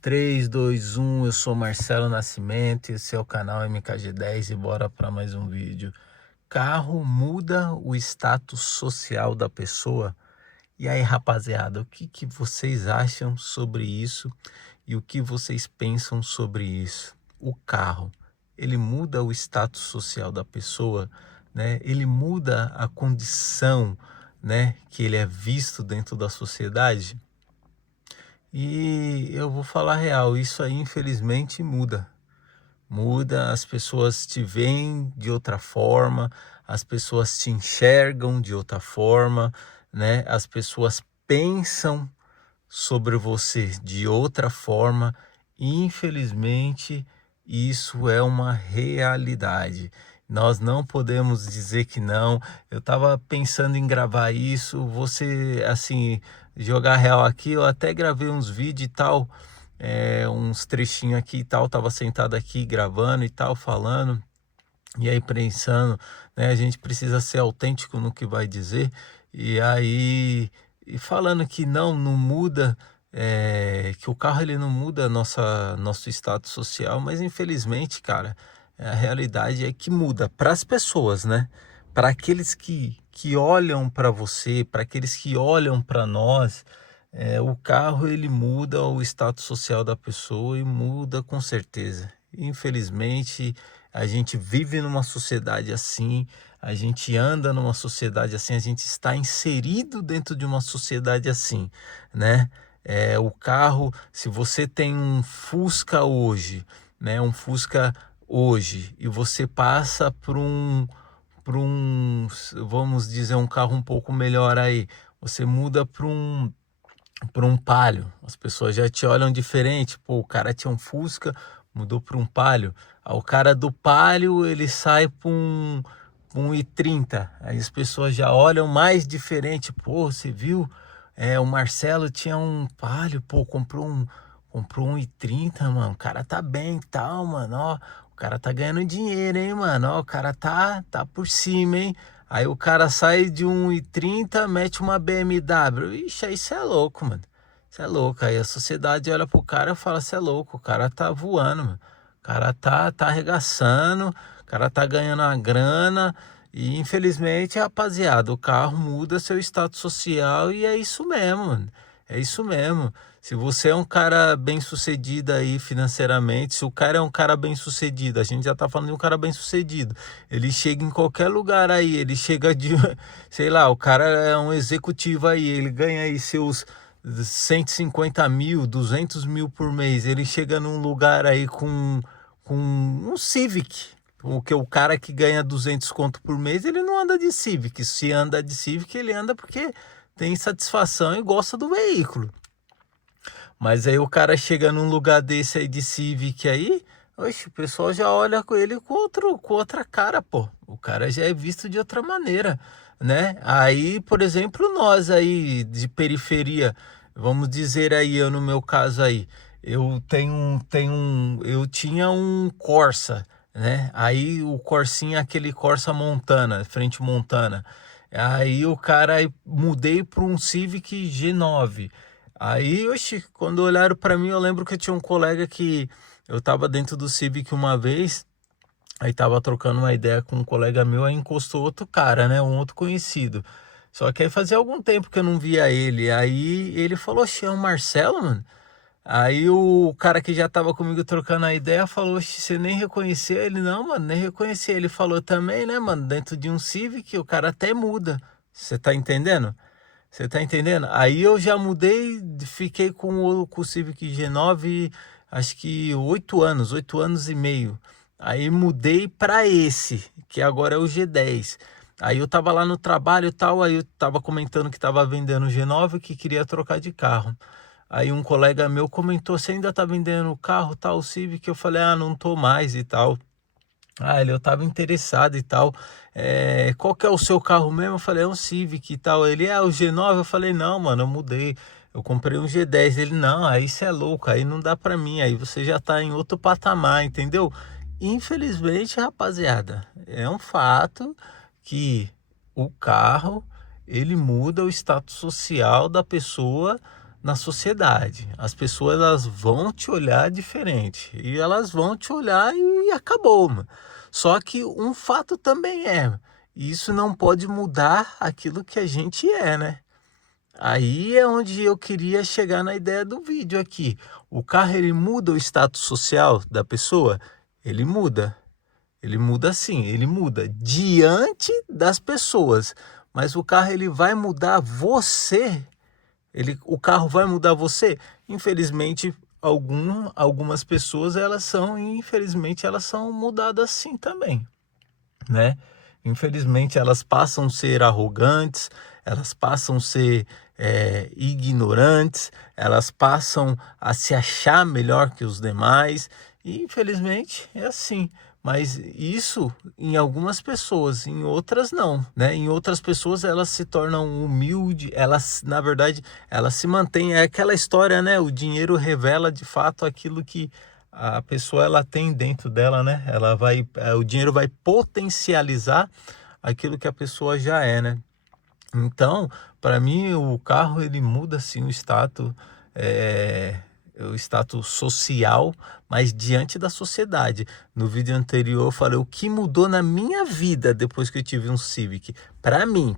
3, 2, 1, eu sou Marcelo Nascimento, esse é o canal MKG10 e bora para mais um vídeo. Carro muda o status social da pessoa? E aí, rapaziada, o que vocês acham sobre isso e o que vocês pensam sobre isso? O carro, ele muda o status social da pessoa, né? Ele muda a condição, né, que ele é visto dentro da sociedade? E eu vou falar a real, isso aí infelizmente muda. Muda, as pessoas te veem de outra forma, as pessoas te enxergam de outra forma, né? As pessoas pensam sobre você de outra forma. E, infelizmente, isso é uma realidade. Nós não podemos dizer que não. Eu estava pensando em gravar isso, você, assim, jogar real aqui. Eu até gravei uns vídeos e tal, uns trechinhos aqui e tal. Tava sentado aqui gravando e tal, falando. E aí pensando, né, a gente precisa ser autêntico no que vai dizer, e aí e falando que não muda, que o carro ele não muda nosso status social, mas infelizmente, cara, a realidade é que muda para as pessoas, né? Para aqueles que olham para você, para aqueles que olham para nós, o carro ele muda o status social da pessoa e muda com certeza. Infelizmente, a gente vive numa sociedade assim, a gente anda numa sociedade assim, a gente está inserido dentro de uma sociedade assim, né? O carro, se você tem um Fusca hoje, né? Um Fusca hoje, e você passa vamos dizer, um carro um pouco melhor aí, você muda para um Palio, as pessoas já te olham diferente. Pô, o cara tinha um Fusca, mudou para um Palio. Aí o cara do Palio, ele sai pra um i30. Aí as pessoas já olham mais diferente. Pô, você viu? O Marcelo tinha um Palio, pô, comprou um i30, mano. O cara tá bem e tal, mano, ó. O cara tá ganhando dinheiro, hein, mano, ó. O cara tá por cima, hein. Aí o cara sai de um i30, mete uma BMW. Ixi, aí você é louco, mano. Você é louco. Aí a sociedade olha pro cara e fala: você é louco, o cara tá voando, mano. O cara tá arregaçando, o cara tá ganhando uma grana. E infelizmente, rapaziada, o carro muda seu status social e é isso mesmo, mano. É isso mesmo. Se você é um cara bem sucedido aí financeiramente, se o cara é um cara bem sucedido, a gente já tá falando de um cara bem sucedido, ele chega em qualquer lugar aí, ele chega de, sei lá, o cara é um executivo aí, ele ganha aí seus 150 mil, 200 mil por mês, ele chega num lugar aí com um Civic, porque o cara que ganha 200 conto por mês, ele não anda de Civic, se anda de Civic, ele anda porque tem satisfação e gosta do veículo. Mas aí o cara chega num lugar desse aí de Civic aí, oxe, o pessoal já olha com ele com outra cara, pô. O cara já é visto de outra maneira, né? Aí, por exemplo, nós aí de periferia, vamos dizer aí, eu no meu caso aí, eu tinha um Corsa, né? Aí o Corsinha, aquele Corsa Montana, frente Montana. Aí o cara, mudei para um Civic G9. Aí, oxi, quando olharam para mim, eu lembro que eu tinha um colega que eu tava dentro do Civic uma vez, aí tava trocando uma ideia com um colega meu, aí encostou outro cara, né, um outro conhecido. Só que aí fazia algum tempo que eu não via ele, aí ele falou: oxi, é o Marcelo, mano? Aí o cara que já tava comigo trocando a ideia falou: oxi, você nem reconheceu ele? Não, mano, nem reconheci. Ele falou também, né, mano, dentro de um Civic o cara até muda, você tá entendendo? Você tá entendendo? Aí eu já mudei, fiquei com o Civic G9, acho que 8 anos, 8 anos e meio. Aí mudei para esse, que agora é o G10. Aí eu tava lá no trabalho e tal, aí eu tava comentando que tava vendendo o G9 e que queria trocar de carro. Aí um colega meu comentou: você ainda tá vendendo o carro, tal, o Civic? Eu falei: ah, não tô mais e tal. Ah, eu tava interessado e tal. Qual que é o seu carro mesmo? Eu falei: é um Civic e tal. Ele é o G9? Eu falei: não, mano, eu mudei. Eu comprei um G10. Ele: não, aí você é louco, aí não dá pra mim. Aí você já tá em outro patamar, entendeu? Infelizmente, rapaziada, é um fato que o carro ele muda o status social da pessoa, na sociedade. As pessoas elas vão te olhar diferente e elas vão te olhar e acabou, mano. Só que um fato também isso não pode mudar aquilo que a gente é, né? Aí é onde eu queria chegar na ideia do vídeo aqui. O carro ele muda o status social da pessoa? Ele muda. Ele muda sim, ele muda diante das pessoas. Mas o carro ele vai mudar você? O carro vai mudar você? Infelizmente, algumas pessoas infelizmente elas são mudadas sim também, né? Infelizmente elas passam a ser arrogantes, elas passam a ser ignorantes, elas passam a se achar melhor que os demais, e infelizmente é assim. Mas isso em algumas pessoas, em outras não, né? Em outras pessoas elas se tornam humildes, elas, na verdade, elas se mantêm, é aquela história, né? O dinheiro revela de fato aquilo que a pessoa ela tem dentro dela, né? O dinheiro vai potencializar aquilo que a pessoa já é, né? Então, para mim, o carro ele muda assim é, o status social, mas diante da sociedade. No vídeo anterior eu falei o que mudou na minha vida depois que eu tive um Civic. Para mim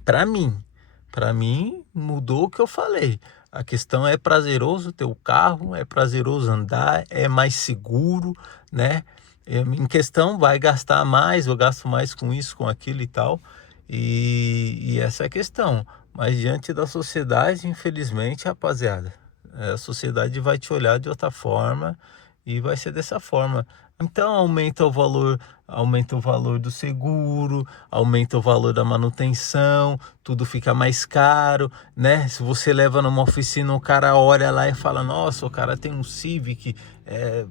mudou o que eu falei. A questão é prazeroso ter o carro, é prazeroso andar, é mais seguro, né? Em questão vai gastar mais, eu gasto mais com isso, com aquilo e tal. E essa é a questão. Mas diante da sociedade, infelizmente, rapaziada, a sociedade vai te olhar de outra forma e vai ser dessa forma. Então aumenta o valor do seguro, aumenta o valor da manutenção, tudo fica mais caro, né? Se você leva numa oficina, o cara olha lá e fala, nossa, o cara tem um Civic,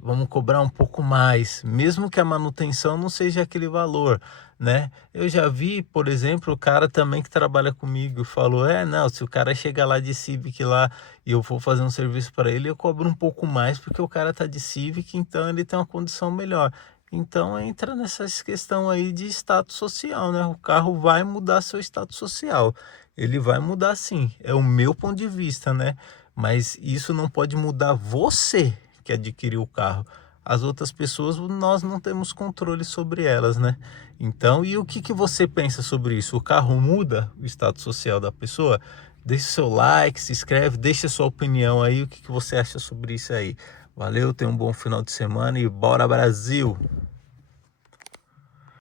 vamos cobrar um pouco mais, mesmo que a manutenção não seja aquele valor, né? Eu já vi, por exemplo, o cara também que trabalha comigo falou, não, se o cara chega lá de Civic lá e eu vou fazer um serviço para ele, eu cobro um pouco mais porque o cara tá de Civic, então ele tem uma condição melhor. Então entra nessa questão aí de status social, né? O carro vai mudar seu status social. Ele vai mudar sim, é o meu ponto de vista, né? Mas isso não pode mudar você que adquiriu o carro. As outras pessoas, nós não temos controle sobre elas, né? Então, e o que você pensa sobre isso? O carro muda o status social da pessoa? Deixe seu like, se inscreve, deixe sua opinião aí, o que você acha sobre isso aí. Valeu, tenha um bom final de semana e bora Brasil!